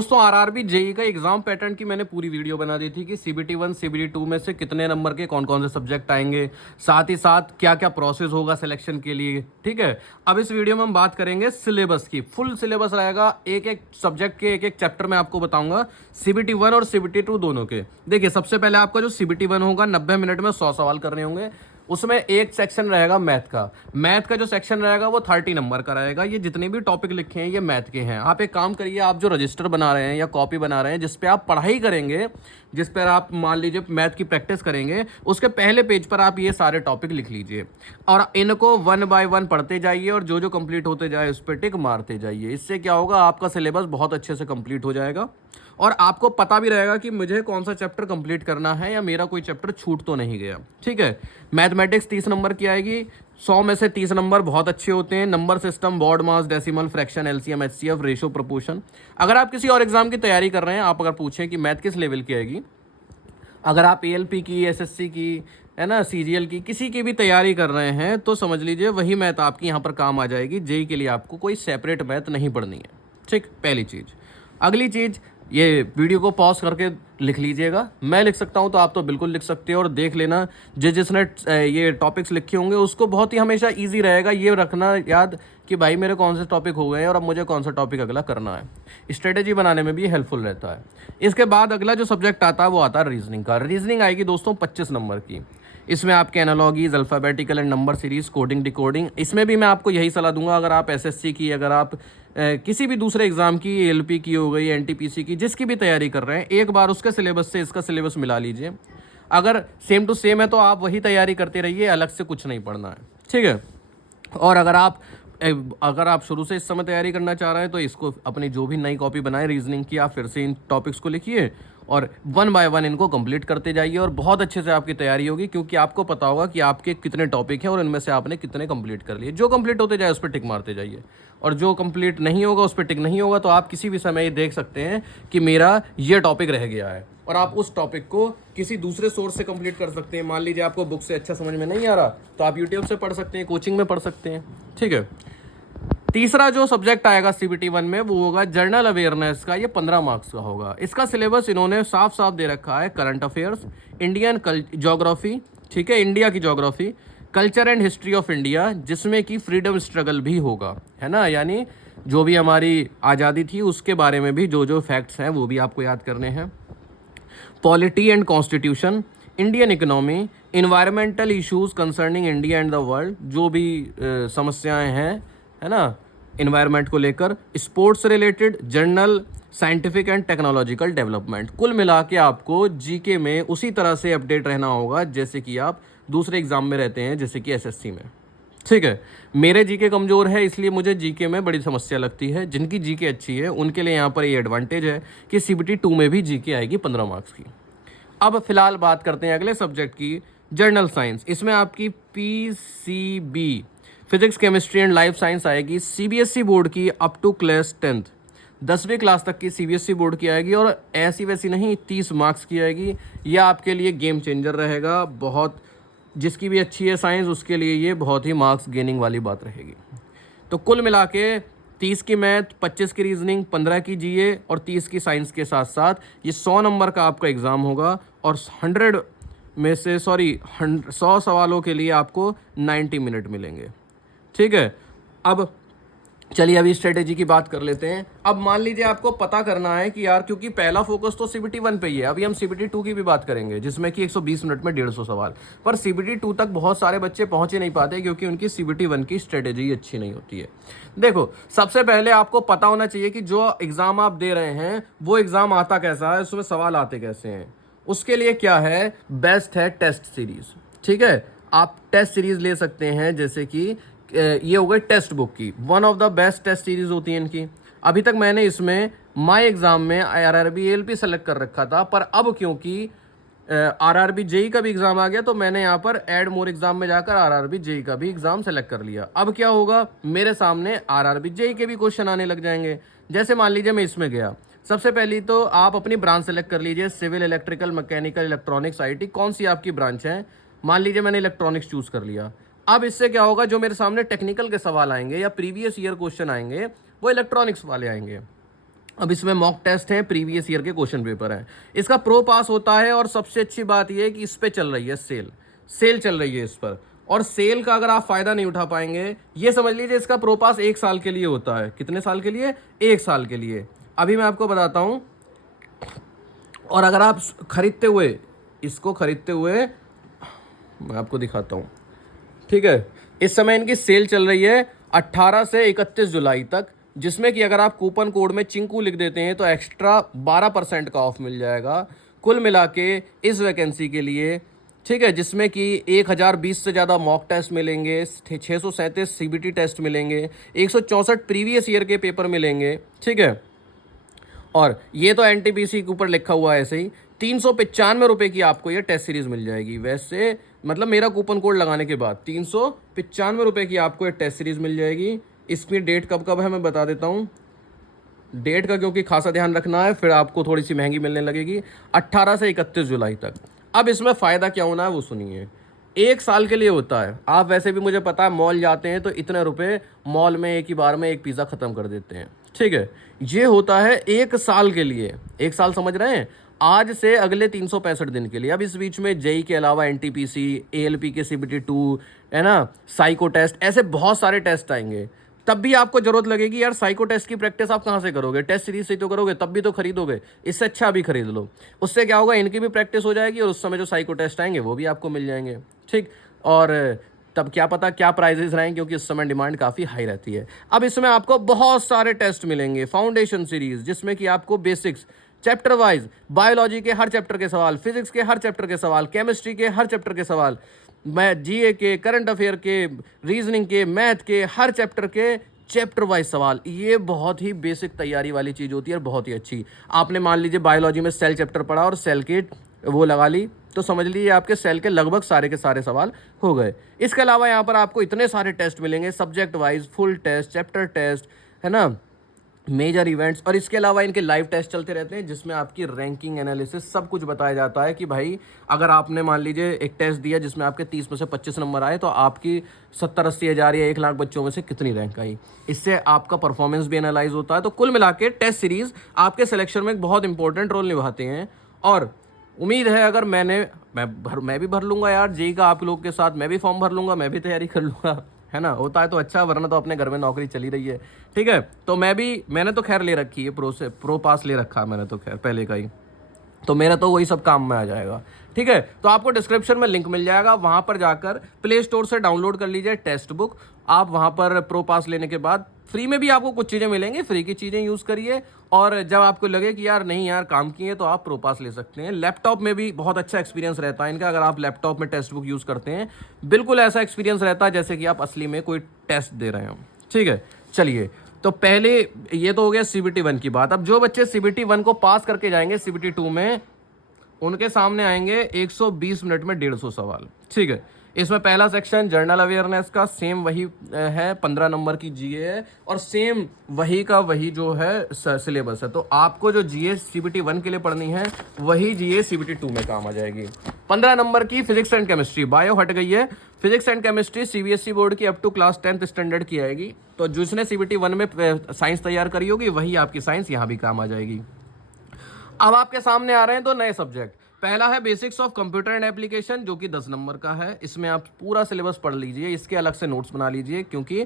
दोस्तों RRB JE का exam pattern की मैंने पूरी वीडियो बना दी थी कि सीबीटी 1 सीबीटी 2 में से कितने नंबर के कौन कौन से सब्जेक्ट आएंगे, साथ ही साथ क्या क्या प्रोसेस होगा सिलेक्शन के लिए। ठीक है, अब इस वीडियो में हम बात करेंगे सिलेबस की। फुल सिलेबस रहेगा, एक एक सब्जेक्ट के एक एक चैप्टर में आपको बताऊंगा, सीबीटी 1 और सीबीटी 2 दोनों के। देखिए, सबसे पहले आपका जो सीबीटी 1 होगा 90 मिनट में 100 सवाल करने होंगे। उसमें एक सेक्शन रहेगा मैथ का। मैथ का जो सेक्शन रहेगा वो 30 नंबर का रहेगा। ये जितने भी टॉपिक लिखे हैं ये मैथ के हैं। आप एक काम करिए, आप जो रजिस्टर बना रहे हैं या कॉपी बना रहे हैं जिस पे आप पढ़ाई करेंगे, जिस पर आप मान लीजिए मैथ की प्रैक्टिस करेंगे, उसके पहले पेज पर आप ये सारे टॉपिक लिख लीजिए और इनको 1 बाय 1 पढ़ते जाइए और जो जो कंप्लीट होते जाए उस पर टिक मारते जाइए। इससे क्या होगा, आपका सिलेबस बहुत अच्छे से कंप्लीट हो जाएगा और आपको पता भी रहेगा कि मुझे कौन सा चैप्टर कंप्लीट करना है या मेरा कोई चैप्टर छूट तो नहीं गया। ठीक है, मैथमेटिक्स 30 नंबर की आएगी। 100 में से 30 नंबर बहुत अच्छे होते हैं। Number system, BODMAS, decimal, fraction, LCM, HCF, ratio, proportion. अगर आप किसी और एग्जाम की तैयारी कर रहे हैं, आप अगर पूछें कि मैथ किस लेवल की आएगी, अगर आप एएलपी की, एसएससी की, है ना, सीजीएल की, किसी की भी तैयारी कर रहे हैं तो समझ लीजिए वही मैथ आपकी यहाँ पर काम आ जाएगी। जेई के लिए आपको कोई सेपरेट मैथ नहीं पढ़नी है। ठीक, पहली चीज़। अगली चीज़, ये वीडियो को पॉज करके लिख लीजिएगा। मैं लिख सकता हूँ तो आप तो बिल्कुल लिख सकते हो और देख लेना। जिसने ये टॉपिक्स लिखे होंगे उसको बहुत ही हमेशा इजी रहेगा ये रखना याद कि भाई मेरे कौन से टॉपिक हो गए हैं और अब मुझे कौन सा टॉपिक अगला करना है। स्ट्रेटेजी बनाने में भी हेल्पफुल रहता है। इसके बाद अगला जो सब्जेक्ट आता है वो आता है रीजनिंग का। रीजनिंग आएगी दोस्तों 25 नंबर की। इसमें आपके analogies, alphabetical and number series, coding, decoding. इसमें भी मैं आपको यही सलाह दूंगा, अगर आप एसएससी की, अगर आप किसी भी दूसरे एग्जाम की, एलपी की हो गई, एनटीपीसी की, जिसकी भी तैयारी कर रहे हैं, एक बार उसके सिलेबस से इसका सिलेबस मिला लीजिए। अगर सेम टू सेम है तो आप वही तैयारी करते रहिए, अलग से कुछ नहीं पढ़ना है। ठीक है, और अगर आप शुरू से इस समय तैयारी करना चाह रहे हैं तो इसको अपनी जो भी नई कॉपी बनाए रीजनिंग की, आप फिर से इन टॉपिक्स को लिखिए और 1 बाय 1 इनको कंप्लीट करते जाइए और बहुत अच्छे से आपकी तैयारी होगी, क्योंकि आपको पता होगा कि आपके कितने टॉपिक हैं और इनमें से आपने कितने कंप्लीट कर लिए। जो कंप्लीट होते जाए उस पर टिक मारते जाइए और जो कंप्लीट नहीं होगा उस पर टिक नहीं होगा तो आप किसी भी समय ये देख सकते हैं कि मेरा ये टॉपिक रह गया है और आप उस टॉपिक को किसी दूसरे सोर्स से कंप्लीट कर सकते हैं। मान लीजिए आपको बुक से अच्छा समझ में नहीं आ रहा तो आप यूट्यूब से पढ़ सकते हैं, कोचिंग में पढ़ सकते हैं। ठीक है, तीसरा जो सब्जेक्ट आएगा सीबीटी 1 में वो होगा जनरल अवेयरनेस का। ये 15 मार्क्स का होगा। इसका सिलेबस इन्होंने साफ साफ दे रखा है, करंट अफेयर्स, इंडियन ज्योग्राफी, ठीक है, इंडिया की geography, culture and history of India, जिसमें कि फ्रीडम स्ट्रगल भी होगा, है ना, यानी जो भी हमारी आज़ादी थी उसके बारे में भी जो जो फैक्ट्स हैं वो भी आपको याद करने हैं। Polity and constitution, Indian economy, environmental issues concerning India and the world, जो भी समस्याएं हैं, है ना, इन्वायरमेंट को लेकर, sports related, journal, scientific and technological development. कुल मिला के आपको जीके में उसी तरह से अपडेट रहना होगा जैसे कि आप दूसरे एग्जाम में रहते हैं, जैसे कि एसएससी में। ठीक है, मेरे जीके कमज़ोर है इसलिए मुझे जीके में बड़ी समस्या लगती है। जिनकी जीके अच्छी है उनके लिए यहाँ पर ये एडवांटेज है कि सीबीटी 2 में भी जीके आएगी 15 मार्क्स की। अब फिलहाल बात करते हैं अगले सब्जेक्ट की, जनरल साइंस। इसमें आपकी PCB, physics, chemistry and life science आएगी। सीबीएसई बोर्ड की अप टू क्लास 10th, 10वीं क्लास तक की सीबीएसई बोर्ड की आएगी और ऐसी वैसी नहीं, 30 मार्क्स की आएगी। यह आपके लिए गेम चेंजर रहेगा बहुत। जिसकी भी अच्छी है साइंस उसके लिए ये बहुत ही मार्क्स गेनिंग वाली बात रहेगी। तो कुल मिला के 30 की मैथ, 25 की रीजनिंग, 15 की जीए और 30 की साइंस के साथ साथ ये 100 नंबर का आपका एग्ज़ाम होगा और 100 सवालों के लिए आपको 90 मिनट मिलेंगे। ठीक है, अब चलिए अभी स्ट्रेटेजी की बात कर लेते हैं। अब मान लीजिए आपको पता करना है कि यार, क्योंकि पहला फोकस तो सीबीटी 1 पे ही है, अभी हम सीबीटी 2 की भी बात करेंगे जिसमें कि 120 मिनट में 150 सवाल, पर सीबीटी 2 तक बहुत सारे बच्चे पहुंच ही नहीं पाते क्योंकि उनकी सीबीटी 1 की स्ट्रेटेजी अच्छी नहीं होती है। देखो, सबसे पहले आपको पता होना चाहिए कि जो एग्जाम आप दे रहे हैं वो एग्जाम आता कैसा है, उसमें सवाल आते कैसे हैं। उसके लिए क्या है, बेस्ट है टेस्ट सीरीज। ठीक है, आप टेस्ट सीरीज ले सकते हैं, जैसे कि ये हो गई टेक्स्ट बुक की, one of the best test series होती है इनकी। अभी तक मैंने इसमें माई एग्जाम में आरआरबी एएलपी सेलेक्ट कर रखा था, पर अब क्योंकि आरआरबी जेई का भी एग्जाम आ गया तो मैंने यहाँ पर ऐड मोर एग्जाम में जाकर आरआरबी जेई का भी एग्जाम सेलेक्ट कर लिया। अब क्या होगा, मेरे सामने आरआरबी जेई के भी क्वेश्चन आने लग जाएंगे। जैसे मान लीजिए मैं इसमें गया, सबसे पहली तो आप अपनी ब्रांच सेलेक्ट कर लीजिए, civil, electrical, mechanical, electronics, IT, कौन सी आपकी ब्रांच है। मान लीजिए मैंने इलेक्ट्रॉनिक्स चूज कर लिया। अब इससे क्या होगा, जो मेरे सामने टेक्निकल के सवाल आएंगे या प्रीवियस ईयर क्वेश्चन आएंगे वो इलेक्ट्रॉनिक्स वाले आएंगे। अब इसमें मॉक टेस्ट है, प्रीवियस ईयर के क्वेश्चन पेपर है। इसका प्रो पास होता है और सबसे अच्छी बात यह है कि इस पे चल रही है सेल चल रही है इस पर। और सेल का अगर आप फायदा नहीं उठा पाएंगे, ये समझ लीजिए इसका प्रो पास 1 साल के लिए होता है। कितने साल के लिए? 1 साल के लिए। अभी मैं आपको बताता हूं। और अगर आप इसको खरीदते हुए मैं आपको दिखाता हूं, ठीक है। इस समय इनकी सेल चल रही है 18 से 31 जुलाई तक, जिसमें कि अगर आप कूपन कोड में चिंकू लिख देते हैं तो एक्स्ट्रा 12% का ऑफ मिल जाएगा कुल मिला के इस वैकेंसी के लिए, ठीक है। जिसमें कि 1020 से ज़्यादा मॉक टेस्ट मिलेंगे, 637 सीबीटी टेस्ट मिलेंगे, 164 प्रीवियस ईयर के पेपर मिलेंगे, ठीक है। और ये तो एनटीपीसी के ऊपर लिखा हुआ है ऐसे ही। 395 रुपये की आपको ये टेस्ट सीरीज मिल जाएगी। वैसे मतलब मेरा कूपन कोड लगाने के बाद 395 रुपये की आपको ये टेस्ट सीरीज मिल जाएगी। इसकी डेट कब कब है मैं बता देता हूँ। डेट का क्योंकि खासा ध्यान रखना है, फिर आपको थोड़ी सी महंगी मिलने लगेगी। 18 से 31 जुलाई तक। अब इसमें फ़ायदा क्या होना है वो सुनिए। 1 साल के लिए होता है। आप वैसे भी मुझे पता है मॉल जाते हैं तो इतने रुपए मॉल में एक ही बार में एक पिज़्ज़ा ख़त्म कर देते हैं, ठीक है। ये होता है 1 साल के लिए। 1 साल समझ रहे हैं? आज से अगले 365 दिन के लिए। अब इस बीच में जेई के अलावा एनटीपीसी, एएलपी के सीबीटी 2 है ना, साइको टेस्ट, ऐसे बहुत सारे टेस्ट आएंगे। तब भी आपको जरूरत लगेगी यार साइको टेस्ट की प्रैक्टिस आप कहाँ से करोगे? टेस्ट सीरीज से तो करोगे, तब भी तो खरीदोगे। इससे अच्छा अभी खरीद लो। उससे क्या होगा, इनकी भी प्रैक्टिस हो जाएगी और उस समय जो साइको टेस्ट आएंगे वो भी आपको मिल जाएंगे, ठीक। और तब क्या पता क्या प्राइजेस रहें, क्योंकि उस समय डिमांड काफ़ी हाई रहती है। अब इसमें आपको बहुत सारे टेस्ट मिलेंगे। फाउंडेशन सीरीज, जिसमें कि आपको बेसिक्स चैप्टर वाइज, बायोलॉजी के हर चैप्टर के सवाल, फिजिक्स के हर चैप्टर के सवाल, केमिस्ट्री के हर चैप्टर के सवाल, मैं जीए के, करंट अफेयर के, रीजनिंग के, मैथ के, हर चैप्टर के चैप्टर वाइज सवाल। ये बहुत ही बेसिक तैयारी वाली चीज़ होती है और बहुत ही अच्छी। आपने मान लीजिए बायोलॉजी में सेल चैप्टर पढ़ा और सेल की वो लगा ली, तो समझ लीजिए आपके सेल के लगभग सारे के सारे सवाल हो गए। इसके अलावा यहाँ पर आपको इतने सारे टेस्ट मिलेंगे, subject wise, full test, chapter test, है ना, मेजर इवेंट्स। और इसके अलावा इनके लाइव टेस्ट चलते रहते हैं, जिसमें आपकी रैंकिंग एनालिसिस सब कुछ बताया जाता है कि भाई अगर आपने मान लीजिए एक टेस्ट दिया जिसमें आपके 30 में से 25 नंबर आए, तो आपकी 70-80 हज़ार या 1 लाख बच्चों में से कितनी रैंक आई। इससे आपका परफॉर्मेंस भी एनालाइज होता है। तो कुल मिला के टेस्ट सीरीज आपके सिलेक्शन में एक बहुत इंपॉर्टेंट रोल निभाते हैं। और उम्मीद है अगर मैं भी भर लूँगा यार जेई का आप लोग के साथ, मैं भी फॉर्म भर लूँगा, मैं भी तैयारी कर लूँगा, है ना। होता है तो अच्छा, वरना तो अपने घर में नौकरी चली रही है, ठीक है। तो मैंने तो खैर ले रखी है, प्रो पास ले रखा है मैंने तो खैर पहले का ही, तो मेरा तो वही सब काम में आ जाएगा, ठीक है। तो आपको डिस्क्रिप्शन में लिंक मिल जाएगा, वहाँ पर जाकर प्ले स्टोर से डाउनलोड कर लीजिए टेस्ट बुक। आप वहाँ पर प्रो पास लेने के बाद फ्री में भी आपको कुछ चीज़ें मिलेंगी, फ्री की चीज़ें यूज़ करिए। और जब आपको लगे कि यार नहीं यार काम की है, तो आप प्रो पास ले सकते हैं। लैपटॉप में भी बहुत अच्छा एक्सपीरियंस रहता है इनका। अगर आप लैपटॉप में टेस्ट बुक यूज़ करते हैं, बिल्कुल ऐसा एक्सपीरियंस रहता है जैसे कि आप असली में कोई टेस्ट दे रहे हो, ठीक है। चलिए, तो पहले ये तो हो गया सीबीटी 1 की बात। अब जो बच्चे सीबीटी 1 को पास करके जाएंगे सीबीटी 2 में, उनके सामने आएंगे 120 मिनट में 150 सवाल, ठीक है। इसमें पहला सेक्शन जर्नल अवेयरनेस का सेम वही है, 15 नंबर की जीए है, और सेम वही का वही जो है सिलेबस है। तो आपको जो जीए सीबीटी 1 के लिए पढ़नी है, वही जीए सीबीटी 2 में काम आ जाएगी। 15 नंबर की फिजिक्स एंड केमिस्ट्री, बायो हट गई है। Physics and chemistry CBSE board की up to class 10th standard की आएगी। तो जिसने सीबीटी 1 में साइंस तैयार करी होगी, वही आपकी साइंस यहाँ भी काम आ जाएगी। अब आपके सामने आ रहे हैं 2 नए सब्जेक्ट। पहला है basics of computer and application, जो कि 10 नंबर का है। इसमें आप पूरा सिलेबस पढ़ लीजिए, इसके अलग से नोट्स बना लीजिए, क्योंकि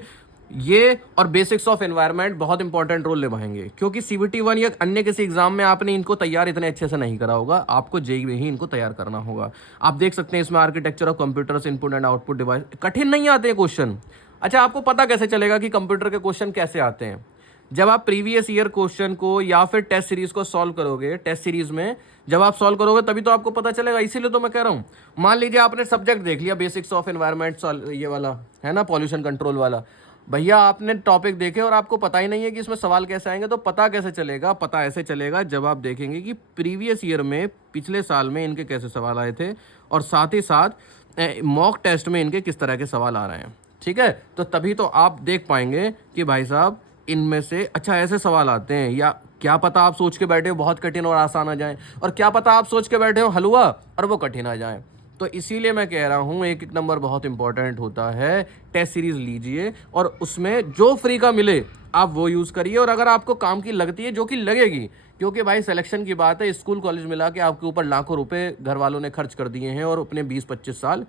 ये और बेसिक्स ऑफ एनवायरनमेंट बहुत इंपॉर्टेंट रोल निभाएंगे। क्योंकि सीबीटी 1 या अन्य किसी एग्जाम में आपने इनको तैयार इतने अच्छे से नहीं करा होगा, आपको जेईई में ही इनको तैयार करना होगा। आप देख सकते हैं इसमें architecture of computers, input and output device, कठिन नहीं आते हैं क्वेश्चन। अच्छा, आपको पता कैसे चलेगा कि कंप्यूटर के क्वेश्चन कैसे आते हैं? जब आप प्रीवियस ईयर क्वेश्चन को या फिर टेस्ट सीरीज को सॉल्व करोगे, टेस्ट सीरीज में जब आप सॉल्व करोगे तभी तो आपको पता चलेगा। इसीलिए तो मैं कह रहा हूँ, मान लीजिए आपने सब्जेक्ट देख लिया बेसिक्स ऑफ एनवायरनमेंट, ये वाला है ना, पॉल्यूशन कंट्रोल वाला। भैया आपने टॉपिक देखे और आपको पता ही नहीं है कि इसमें सवाल कैसे आएंगे, तो पता कैसे चलेगा? पता ऐसे चलेगा जब आप देखेंगे कि प्रीवियस ईयर में, पिछले साल में इनके कैसे सवाल आए थे, और साथ ही साथ मॉक टेस्ट में इनके किस तरह के सवाल आ रहे हैं, ठीक है। तो तभी तो आप देख पाएंगे कि भाई साहब इनमें से अच्छा ऐसे सवाल आते हैं। या क्या पता आप सोच के बैठे हो बहुत कठिन और आसान आ जाए, और क्या पता आप सोच के बैठे हो हलवा और वो कठिन आ जाए। तो इसीलिए मैं कह रहा हूँ एक एक नंबर बहुत इंपॉर्टेंट होता है। टेस्ट सीरीज लीजिए और उसमें जो फ्री का मिले आप वो यूज़ करिए, और अगर आपको काम की लगती है, जो कि लगेगी, क्योंकि भाई सिलेक्शन की बात है, स्कूल कॉलेज मिला के आपके ऊपर लाखों रुपए घर वालों ने खर्च कर दिए हैं और अपने 20-25 साल,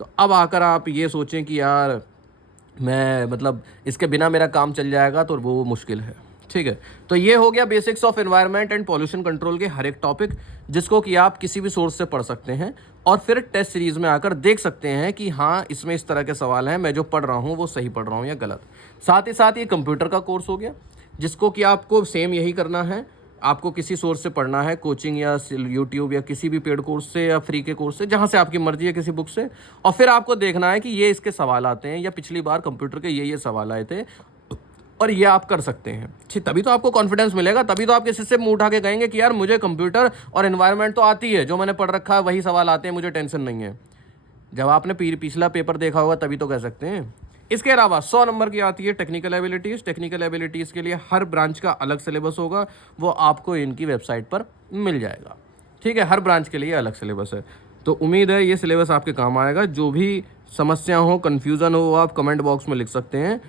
तो अब आकर आप ये सोचें कि यार मैं मतलब इसके बिना मेरा काम चल जाएगा, तो वो मुश्किल है। ठीक है, तो ये हो गया basics of environment and pollution control के हर एक टॉपिक, जिसको कि आप किसी भी सोर्स से पढ़ सकते हैं और फिर टेस्ट सीरीज में आकर देख सकते हैं कि हाँ इसमें इस तरह के सवाल हैं, मैं जो पढ़ रहा हूँ वो सही पढ़ रहा हूँ या गलत। साथ ही साथ ये कंप्यूटर का कोर्स हो गया, जिसको कि आपको सेम यही करना है। आपको किसी सोर्स से पढ़ना है, कोचिंग या यूट्यूब या किसी भी पेड कोर्स से या फ्री के कोर्स से, जहाँ से आपकी मर्जी है, किसी बुक से, और फिर आपको देखना है कि ये इसके सवाल आते हैं या पिछली बार कंप्यूटर के ये सवाल आए थे और ये आप कर सकते हैं। ठीक, तभी तो आपको कॉन्फिडेंस मिलेगा, तभी तो आप किसी से मुंह उठा के कहेंगे कि यार मुझे कंप्यूटर और एनवायरनमेंट तो आती है, जो मैंने पढ़ रखा है वही सवाल आते हैं, मुझे टेंशन नहीं है। जब आपने पिछला पेपर देखा होगा तभी तो कह सकते हैं। इसके अलावा 100 नंबर की आती है टेक्निकल एबिलिटीज़। टेक्निकल एबिलिटीज़ के लिए हर ब्रांच का अलग सिलेबस होगा, वो आपको इनकी वेबसाइट पर मिल जाएगा। ठीक है, हर ब्रांच के लिए अलग सिलेबस है, तो उम्मीद है ये सिलेबस आपके काम आएगा। जो भी समस्या हो, कन्फ्यूज़न हो, आप कमेंट बॉक्स में लिख सकते हैं।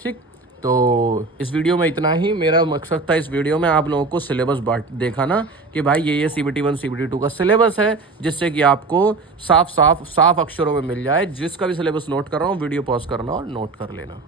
ठीक, तो इस वीडियो में इतना ही। मेरा मकसद था इस वीडियो में आप लोगों को सिलेबस देखा ना कि भाई ये CBT 1 CBT 2 का सिलेबस है, जिससे कि आपको साफ अक्षरों में मिल जाए। जिसका भी सिलेबस नोट कर रहा हूँ, वीडियो पॉज करना और नोट कर लेना।